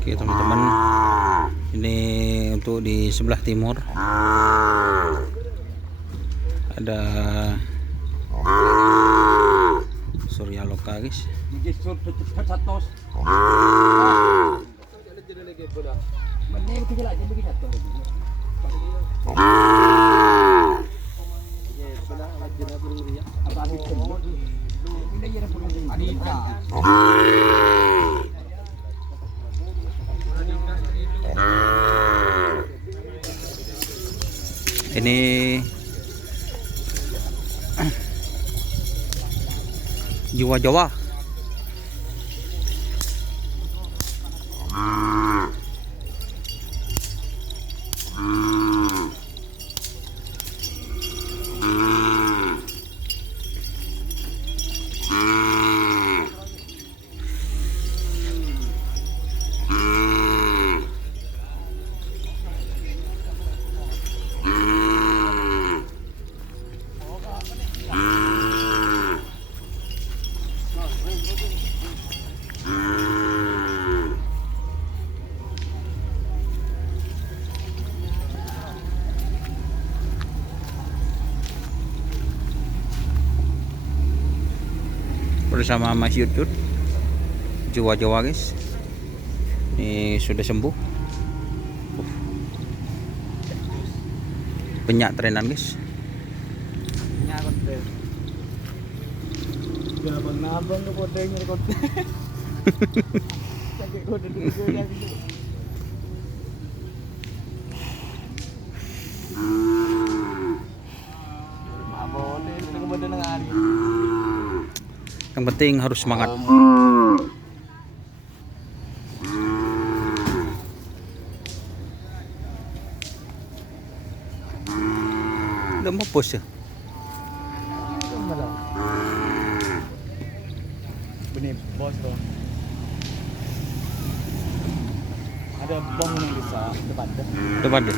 Oke teman-teman, ini untuk di sebelah timur ada Surya Loka guys. Ini jiwa Jawa. Bersama Mas Yudut, jiwa Jawa guys. Ini sudah sembuh. Banyak trenan guys. Abang-abang ke kodenya rekod. Sakit kode dulu ya. Abone itu kemudian nang hari. Yang penting harus semangat. Udah mau pos ya? Benih bos tuh. Ada bong yang bisa depan deh. Depan deh.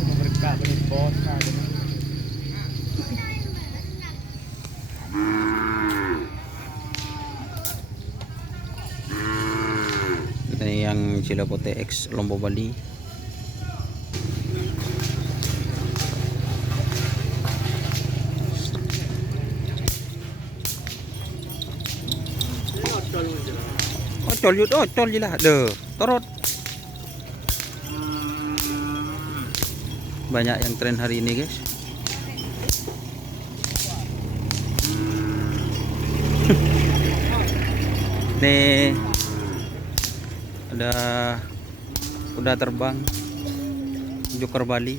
Cuma berkah benih bos ada. Ini yang Cilapote X Lombo Bali. Ocol yut, ocol je lah. Deh, torot. Banyak yang tren hari ini guys. Nih ada kuda terbang Joker Bali.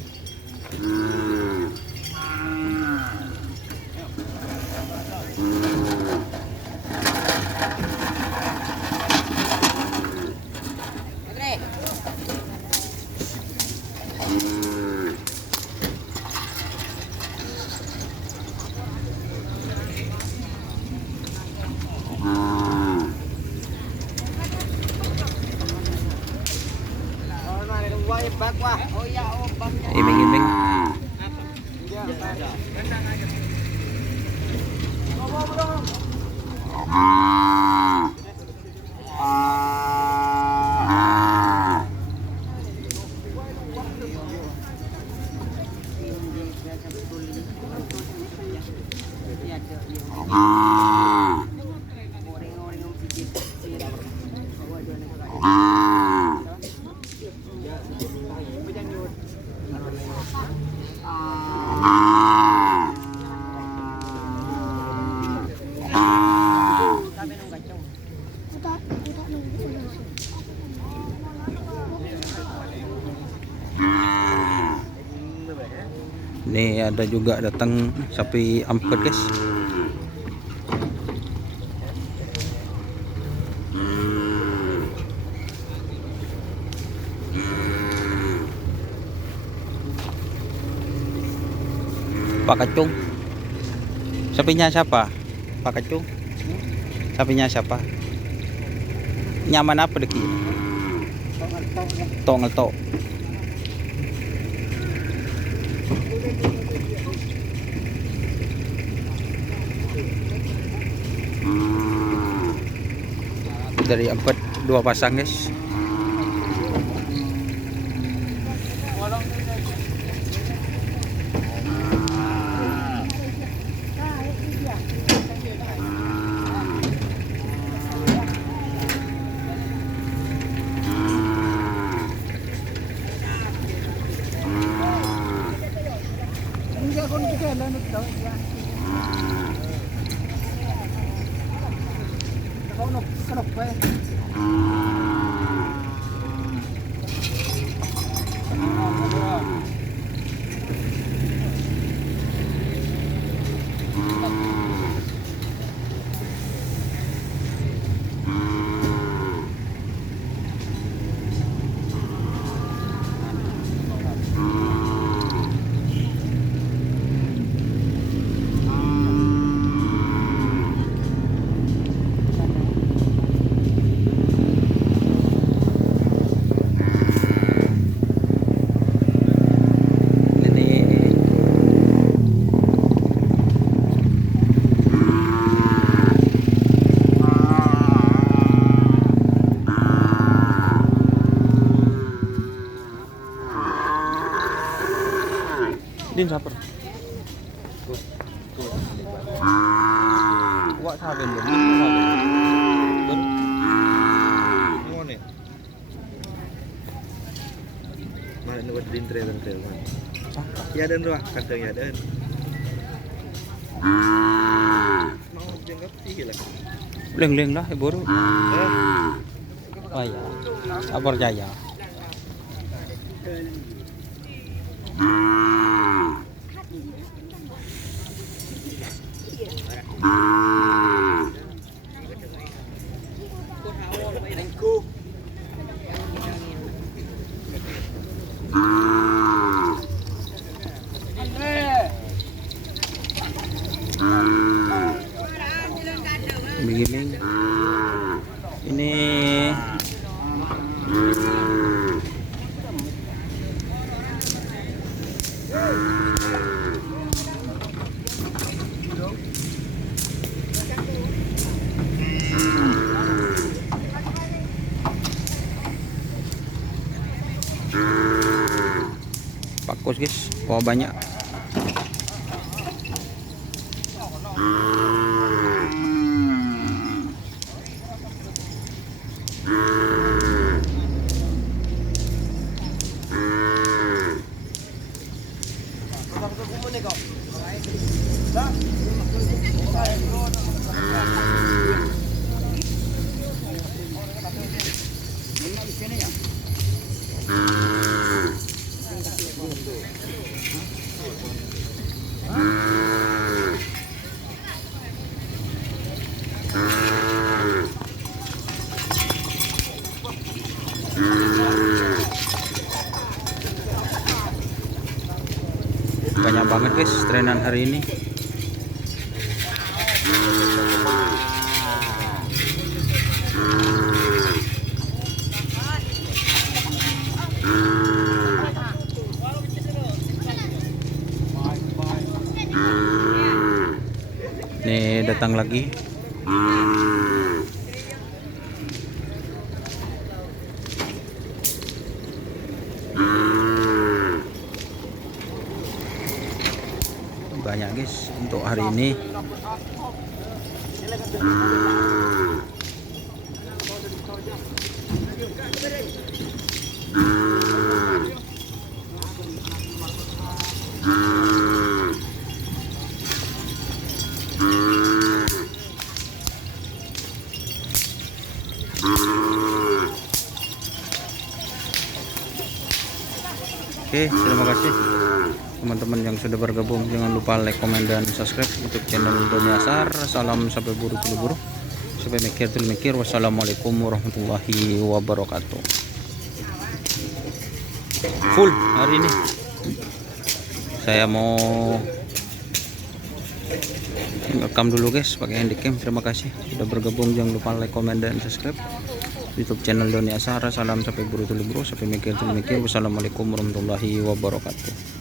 Iming-iming. Ini ada juga datang sapi ampet guys. Pak Kacung. Sapinya siapa? Pak Kacung. Sapinya siapa? Nyaman apa deki? Tok. dari 2 pasang guys. Din saper. Wak saben ben. Ngone. Mana nuwat din trail man. Ya dan doa kantong ya dan. Mau jenggap sih lah. Leng-leng lah buru. Oh ya. Sabar jaya. Begini ini pakus guys, wah banyak. Banyak banget guys trenan hari ini. Nih datang lagi. Banyak guys untuk hari ini. Oke, terima kasih teman-teman yang sudah bergabung. Jangan lupa like, komen, dan subscribe YouTube channel Doni Asar. Salam sampai buru buru, sampai mikir. Wassalamualaikum warahmatullahi wabarakatuh. Full hari ini. Saya mau rekam dulu guys pakai handycam. Terima kasih sudah bergabung. Jangan lupa like, komen, dan subscribe YouTube channel Doni Asar. Salam sampai buru, sampai mikir. Wassalamualaikum warahmatullahi wabarakatuh.